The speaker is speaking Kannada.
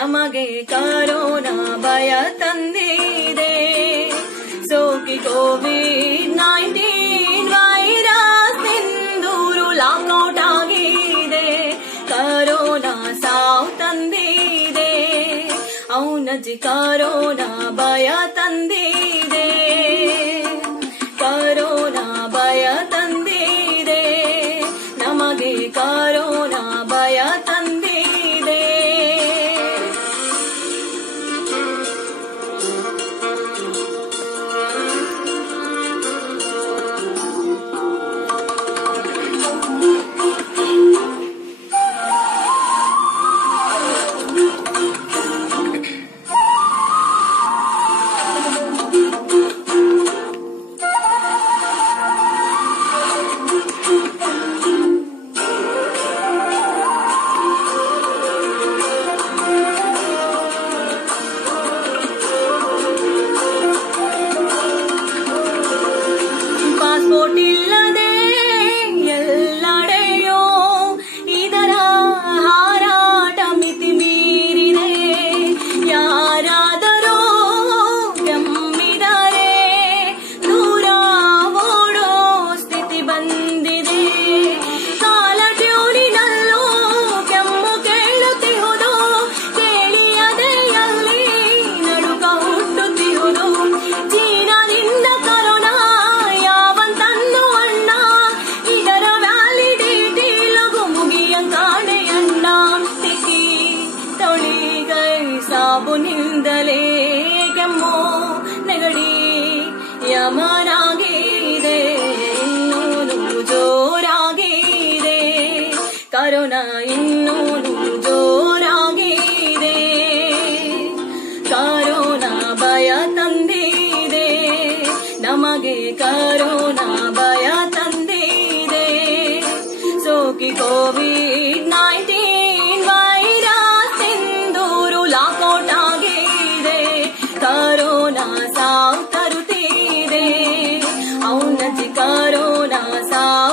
ನಮಗೆ ಕರೋನಾ ಭಯ ತಂದಿದೆ. ಸೋಕಿ ಕೋವಿಡ್-19 ವೈರಸ್ ನಿಂದೂರು ಲಾಕ್ಔಟ್ ಆಗಿದೆ. ಕರೋನಾ ಸಾವು ತಂದಿದೆ. ಅವನಜ್ಜಿ ಕರೋನಾ ಭಯ ತಂದಿದೆ. ಕರೋನಾ ಭಯ ತಂದಿದೆ. ನಮಗೆ ಕರೋನಾ ಭಯ ತಂದಿದೆ. ಪಾಸ್ಪೋರ್ಟ್ ಇಲ್ಲದೆ ಎಲ್ಲೆಡೆಯೋ ಇದರ ಹಾರಾಟ ಮಿತಿ ಮೀರಿದೆ. ಯಾರಾದರೂ ಕೆಮ್ಮಿದರೆ ದೂರ ಓಡೋ ಸ್ಥಿತಿ ಬಂದಿದೆ. ಕಾಲ ಟ್ಯೂನಿನಲ್ಲೂ ಕೆಮ್ಮು ಕೇಳುತ್ತಿಹುದು. ಕೇಳಿಯದೆಯಲ್ಲಿ ನಡುಕ ಹುಟ್ಟುತ್ತಿಹುದು. ಚೀನಾದಿಂದ ಕರೋನಾ ಯಾವಂತಂದು ಅಣ್ಣ. ಇದರ ವ್ಯಾಲಿಡಿಟಿ ಲಘು ಮುಗಿಯ ಕಾಣೆಯಣ್ಣ. ತಿಕ್ಕಿ ತೊಳಿಗೈ ಸಾಬುನಿಂದಲೇ ಕೆಮ್ಮು ನೆಗಡಿ ಯಮನಾಗಿದೆ. ಇನ್ನೂನು ಜೋರಾಗಿದೆ. ಕರೋನಾ ಇನ್ನೂನು ಜೋರಾಗಿದೆ. ಕರೋನಾ ಭಯ ತಂದಿದೆ. ನಮಗೆ ಕರೋನಾ ಭಯ ತಂದಿದೆ. ಸೋಕಿ ಕೋವಿಡ್-19 ವೈರಸ್ ಸಿಂಧೂರು ಲಾಕ್ಔಟ್ ಆಗಿದೆ. ಕರೋನಾ ಸಾವು ತರುತ್ತಿದೆ. ಅವನಜ್ಜಿ ಕರೋನಾ ಸಾವು